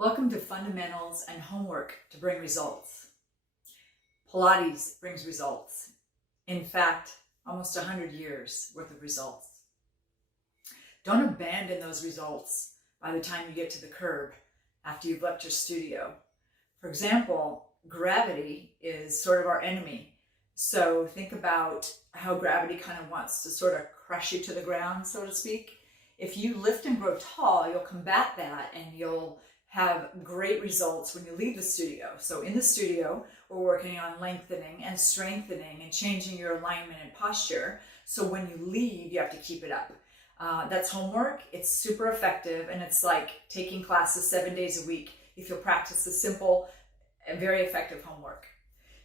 Welcome to Fundamentals and Homework to Bring Results. Pilates brings results. In fact, almost 100 years worth of results. Don't abandon those results by the time you get to the curb after you've left your studio. For example, gravity is sort of our enemy. So think about how gravity kind of wants to sort of crush you to the ground, so to speak. If you lift and grow tall, you'll combat that and you'll have great results when you leave the studio. So in the studio, we're working on lengthening and strengthening and changing your alignment and posture. So when you leave, you have to keep it up. That's homework. It's super effective, and it's like taking classes 7 days a week if you'll practice the simple and very effective homework.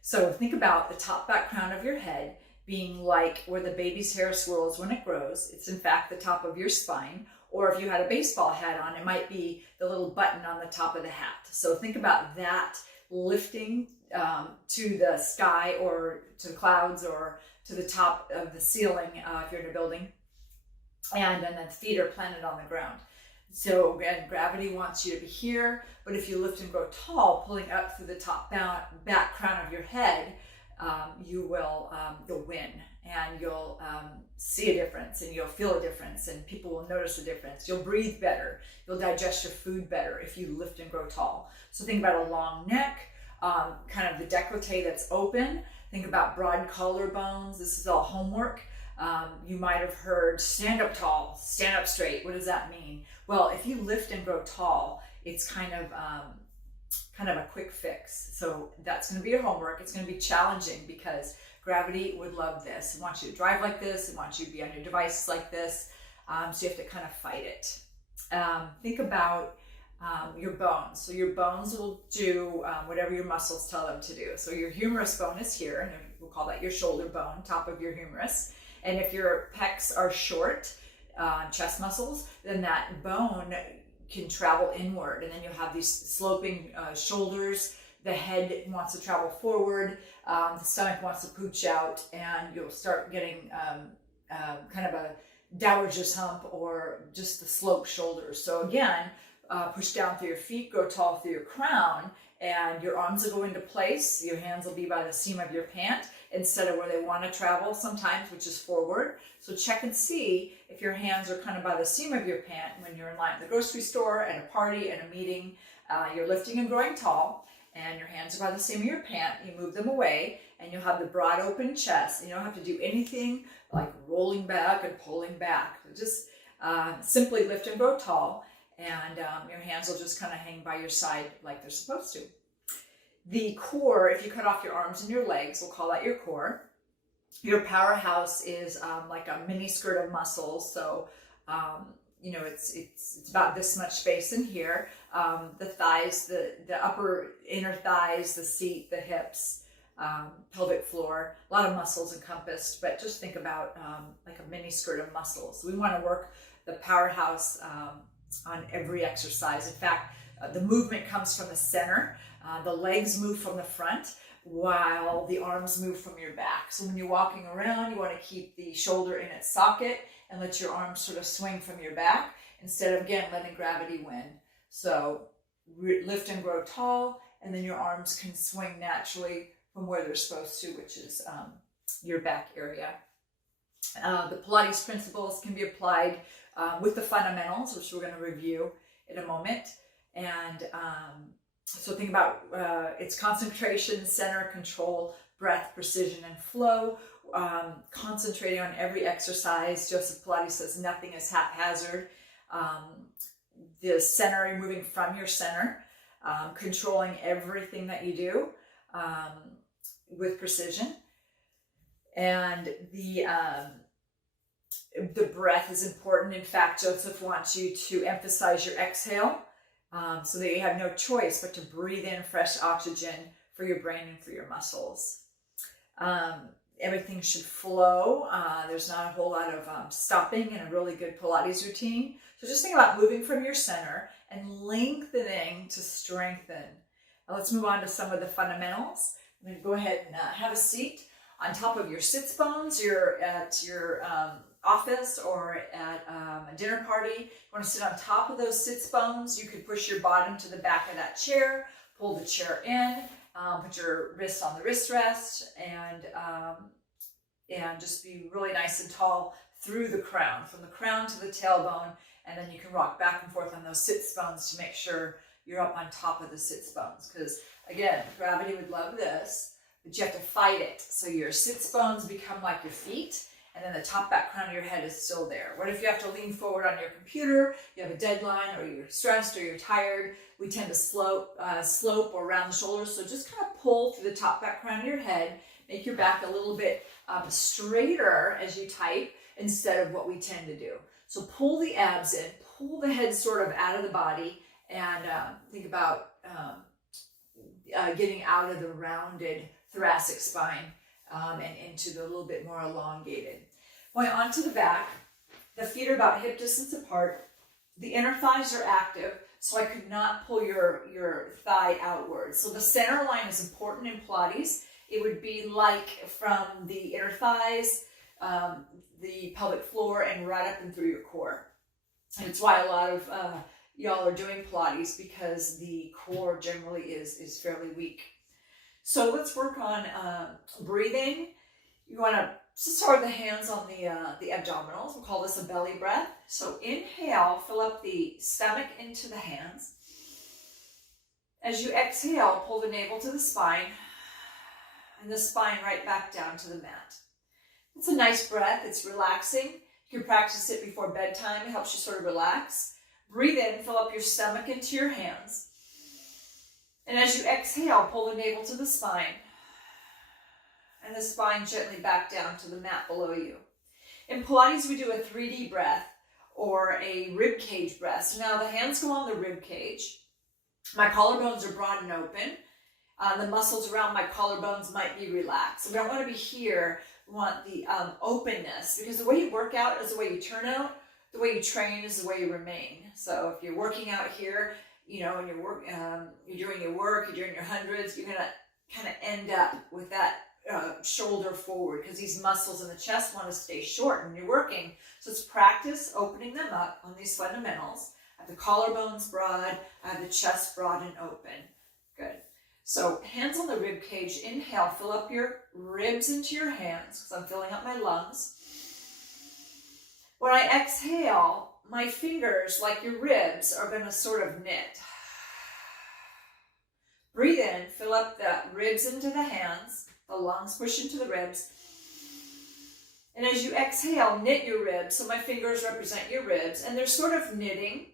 So think about the top back crown of your head being like where the baby's hair swirls when it grows. It's in fact the top of your spine. Or if you had a baseball hat on, it might be the little button on the top of the hat. So think about that lifting to the sky or to the clouds or to the top of the ceiling if you're in a building. And then the feet are planted on the ground. So again, gravity wants you to be here, but if you lift and grow tall, pulling up through the top back crown of your head, you'll win, and you'll see a difference, and you'll feel a difference, and people will notice a difference. You'll breathe better. You'll digest your food better if you lift and grow tall. So think about a long neck, kind of the décolleté that's open. Think about broad collarbones. This is all homework. You might have heard stand up tall, stand up straight. What does that mean? Well, if you lift and grow tall, it's kind of a quick fix. So that's going to be your homework. It's going to be challenging because gravity would love this. It wants you to drive like this. It wants you to be on your devices like this. So you have to kind of fight it. Think about your bones. So your bones will do whatever your muscles tell them to do. So your humerus bone is here, and we'll call that your shoulder bone, top of your humerus. And if your pecs are short, chest muscles, then that bone can travel inward, and then you'll have these sloping shoulders. The head wants to travel forward, the stomach wants to pooch out, and you'll start getting kind of a dowager's hump or just the sloped shoulders. So again, push down through your feet, grow tall through your crown, and your arms will go into place. Your hands will be by the seam of your pant instead of where they want to travel sometimes, which is forward. So check and see if your hands are kind of by the seam of your pant when you're in line at the grocery store, at a party, at a meeting. You're lifting and growing tall, and your hands are by the seam of your pant. You move them away, and you'll have the broad open chest. You don't have to do anything like rolling back and pulling back. Just simply lift and grow tall, and your hands will just kind of hang by your side like they're supposed to. The core, if you cut off your arms and your legs, we'll call that your core. Your powerhouse is like a mini skirt of muscles. So, it's about this much space in here. The thighs, the upper inner thighs, the seat, the hips, pelvic floor, a lot of muscles encompassed, but just think about like a mini skirt of muscles. We want to work the powerhouse on every exercise. In fact, the movement comes from the center. The legs move from the front while the arms move from your back. So when you're walking around, you want to keep the shoulder in its socket and let your arms sort of swing from your back instead of, again, letting gravity win. So lift and grow tall, and then your arms can swing naturally from where they're supposed to, which is your back area. The Pilates principles can be applied with the fundamentals, which we're going to review in a moment. And so think about its concentration, center, control, breath, precision, and flow. Concentrating on every exercise. Joseph Pilates says nothing is haphazard. The center, you're moving from your center, controlling everything that you do with precision. And the breath is important. In fact, Joseph wants you to emphasize your exhale so that you have no choice but to breathe in fresh oxygen for your brain and for your muscles. Everything should flow. There's not a whole lot of stopping in a really good Pilates routine. So just think about moving from your center and lengthening to strengthen. Now let's move on to some of the fundamentals. I'm going to go ahead and have a seat on top of your sits bones. You're at your office or at a dinner party. You want to sit on top of those sits bones. You could push your bottom to the back of that chair, pull the chair in, put your wrist on the wrist rest, and just be really nice and tall through the crown, from the crown to the tailbone, and then you can rock back and forth on those sits bones to make sure you're up on top of the sits bones. Because again, gravity would love this, but you have to fight it. So your sits bones become like your feet, and then the top back crown of your head is still there. What if you have to lean forward on your computer, you have a deadline, or you're stressed, or you're tired? We tend to slope or round the shoulders, so just kind of pull through the top back crown of your head, make your back a little bit straighter as you type, instead of what we tend to do. So pull the abs in, pull the head sort of out of the body, and think about getting out of the rounded thoracic spine and into the little bit more elongated. Going on to the back, the feet are about hip distance apart. The inner thighs are active, so I could not pull your thigh outwards. So the center line is important in Pilates. It would be like from the inner thighs, the pelvic floor, and right up and through your core. And it's why a lot of y'all are doing Pilates, because the core generally is fairly weak. So let's work on breathing. You want to start with the hands on the abdominals. We'll call this a belly breath. So inhale, fill up the stomach into the hands. As you exhale, pull the navel to the spine, and the spine right back down to the mat. It's a nice breath. It's relaxing. You can practice it before bedtime. It helps you sort of relax. Breathe in, fill up your stomach into your hands. And as you exhale, pull the navel to the spine, and the spine gently back down to the mat below you. In Pilates, we do a 3D breath, or a rib cage breath. So now the hands go on the rib cage. My collarbones are broad and open. The muscles around my collarbones might be relaxed. We don't want to be here. We want the openness, because the way you work out is the way you turn out. The way you train is the way you remain. So if you're working out here, and you're doing your work, you're doing your hundreds, you're going to kind of end up with that shoulder forward, because these muscles in the chest want to stay short when you're working. So it's practice opening them up on these fundamentals. I have the collarbones broad, I have the chest broad and open. Good. So hands on the rib cage. Inhale, fill up your ribs into your hands, because I'm filling up my lungs. When I exhale, my fingers, like your ribs, are going to sort of knit. Breathe in, fill up the ribs into the hands, the lungs push into the ribs. And as you exhale, knit your ribs. So my fingers represent your ribs, and they're sort of knitting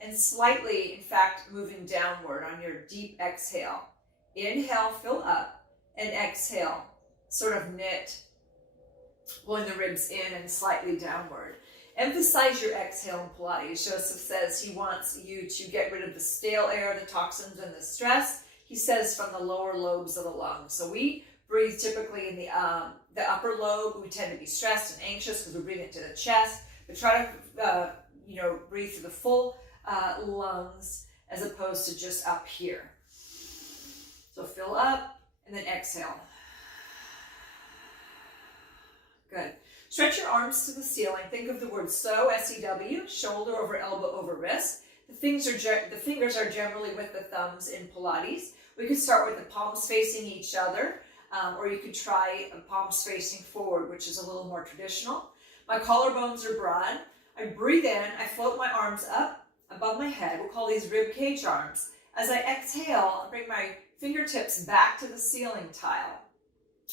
and slightly, in fact, moving downward on your deep exhale. Inhale, fill up, and exhale, sort of knit, pulling the ribs in and slightly downward. Emphasize your exhale in Pilates. Joseph says he wants you to get rid of the stale air, the toxins, and the stress. He says from the lower lobes of the lungs. So we breathe typically in the upper lobe. We tend to be stressed and anxious because we're breathing into the chest. But try to breathe through the full lungs as opposed to just up here. So fill up and then exhale. Good. Stretch your arms to the ceiling. Think of the word SEW, S-E-W, shoulder over elbow over wrist. The fingers are generally with the thumbs in Pilates. We could start with the palms facing each other, or you could try palms facing forward, which is a little more traditional. My collarbones are broad. I breathe in, I float my arms up above my head. We'll call these rib cage arms. As I exhale, I bring my fingertips back to the ceiling tile.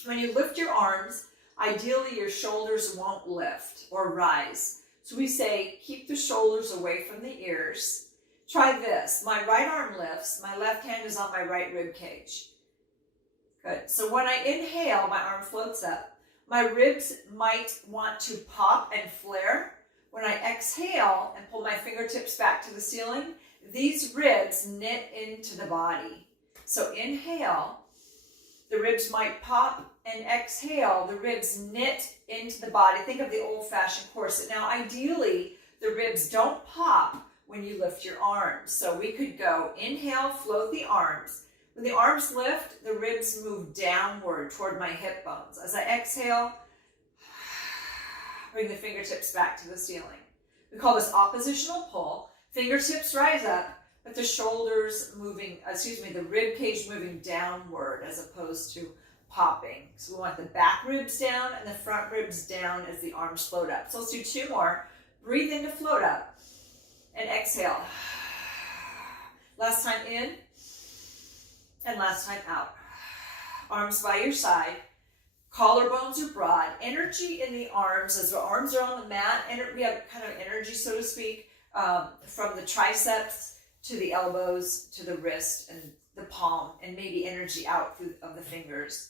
When you lift your arms, ideally your shoulders won't lift or rise. So we say, keep the shoulders away from the ears. Try this. My right arm lifts, my left hand is on my right rib cage. Good. So when I inhale, my arm floats up. My ribs might want to pop and flare. When I exhale and pull my fingertips back to the ceiling, these ribs knit into the body. So inhale, the ribs might pop, and exhale, the ribs knit into the body. Think of the old-fashioned corset. Now, ideally, the ribs don't pop when you lift your arms. So we could go inhale, float the arms. When the arms lift, the ribs move downward toward my hip bones. As I exhale, Bring the fingertips back to the ceiling. We call this oppositional pull. Fingertips rise up, but the shoulders moving, the rib cage moving downward as opposed to popping. So we want the back ribs down and the front ribs down as the arms float up. So let's do 2 more. Breathe in to float up and exhale. Last time in and last time out. Arms by your side. Collarbones are broad. Energy in the arms, as the arms are on the mat, and we have kind of energy, so to speak, from the triceps to the elbows to the wrist and the palm, and maybe energy out through of the fingers.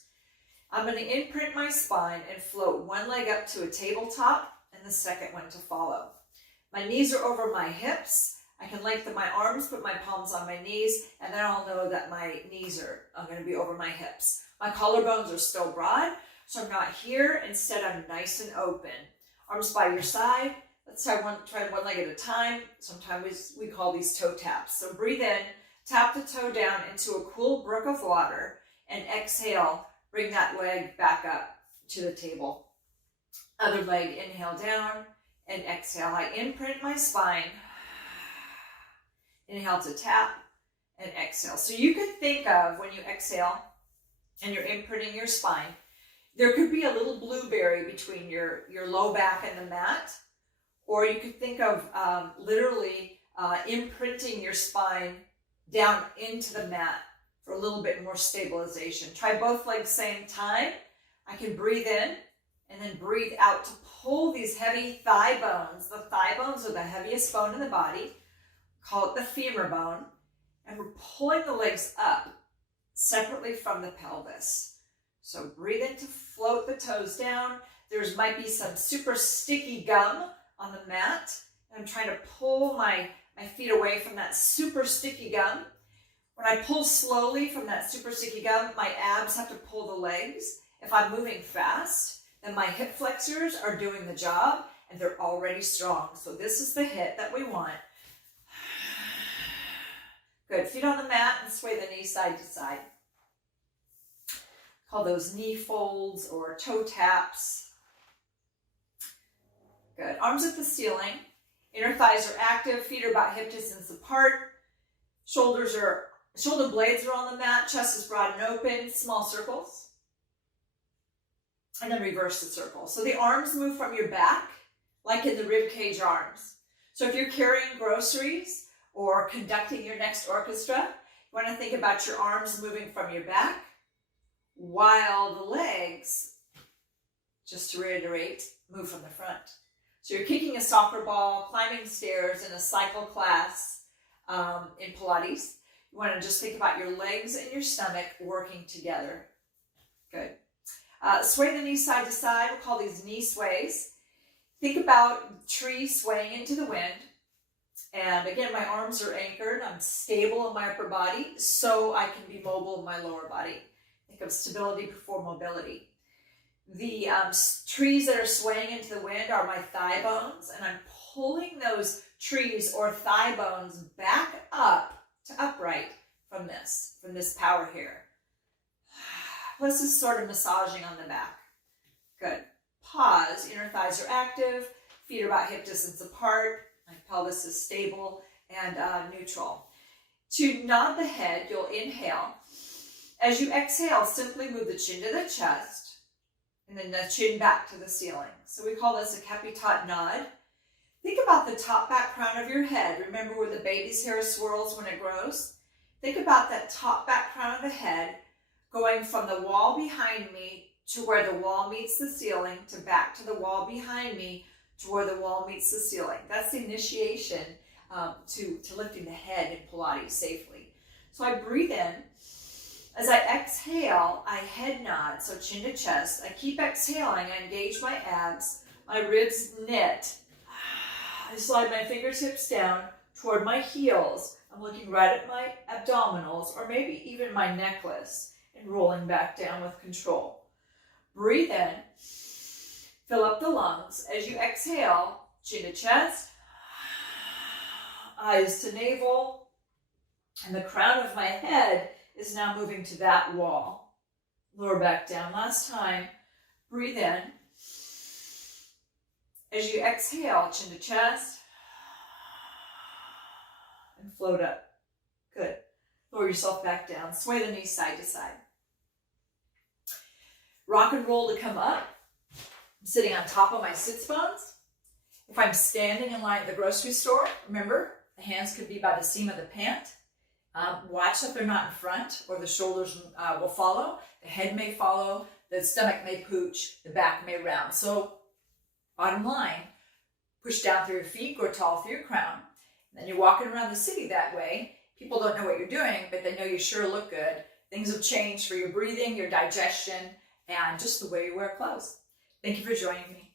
I'm going to imprint my spine and float one leg up to a tabletop and the second one to follow. My knees are over my hips. I can lengthen my arms, put my palms on my knees, and then I'll know that my knees are going to be over my hips. My collarbones are still broad, so I'm not here. Instead, I'm nice and open. Arms by your side. Let's try one leg at a time. Sometimes we call these toe taps. So breathe in, tap the toe down into a cool brook of water, and exhale, bring that leg back up to the table. Other leg, inhale down, and exhale. I imprint my spine. Inhale to tap, and exhale. So you can think of, when you exhale and you're imprinting your spine, there could be a little blueberry between your low back and the mat, or you could think of literally imprinting your spine down into the mat for a little bit more stabilization. Try both legs same time. I can breathe in and then breathe out to pull these heavy thigh bones. The thigh bones are the heaviest bone in the body. Call it the femur bone. And we're pulling the legs up separately from the pelvis. So breathe in to float the toes down. There might be some super sticky gum on the mat. I'm trying to pull my feet away from that super sticky gum. When I pull slowly from that super sticky gum, my abs have to pull the legs. If I'm moving fast, then my hip flexors are doing the job and they're already strong. So this is the hit that we want. Good. Feet on the mat and sway the knees side to side. Call those knee folds or toe taps. Good. Arms at the ceiling. Inner thighs are active. Feet are about hip distance apart. Shoulder blades are on the mat. Chest is broad and open. Small circles. And then reverse the circle. So the arms move from your back, like in the rib cage arms. So if you're carrying groceries or conducting your next orchestra, you want to think about your arms moving from your back, while the legs, just to reiterate, move from the front. So you're kicking a soccer ball, climbing stairs in a cycle class in Pilates. You want to just think about your legs and your stomach working together. Good. Sway the knees side to side. We'll call these knee sways. Think about trees swaying into the wind. And again, my arms are anchored. I'm stable in my upper body, so I can be mobile in my lower body. Think of stability before mobility. The trees that are swaying into the wind are my thigh bones, and I'm pulling those trees or thigh bones back up to upright from this power here. This is sort of massaging on the back. Good. Pause. Inner thighs are active. Feet are about hip distance apart. My pelvis is stable and neutral. To nod the head, you'll inhale. As you exhale, simply move the chin to the chest and then the chin back to the ceiling. So we call this a capitat nod. Think about the top back crown of your head. Remember where the baby's hair swirls when it grows? Think about that top back crown of the head going from the wall behind me to where the wall meets the ceiling, to back to the wall behind me, to where the wall meets the ceiling. That's the initiation to lifting the head in Pilates safely. So I breathe in. As I exhale, I head nod, so chin to chest. I keep exhaling. I engage my abs. My ribs knit. I slide my fingertips down toward my heels. I'm looking right at my abdominals, or maybe even my necklace, and rolling back down with control. Breathe in. Fill up the lungs. As you exhale, chin to chest, eyes to navel, and the crown of my head is now moving to that wall. Lower back down. Last time. Breathe in. As you exhale, chin to chest, and float up. Good. Lower yourself back down. Sway the knees side to side. Rock and roll to come up. I'm sitting on top of my sits bones. If I'm standing in line at the grocery store, remember, the hands could be by the seam of the pant. Watch that they're not in front, or the shoulders will follow. The head may follow. The stomach may pooch. The back may round. So, bottom line, push down through your feet, grow tall through your crown. And then you're walking around the city that way. People don't know what you're doing, but they know you sure look good. Things have changed for your breathing, your digestion, and just the way you wear clothes. Thank you for joining me.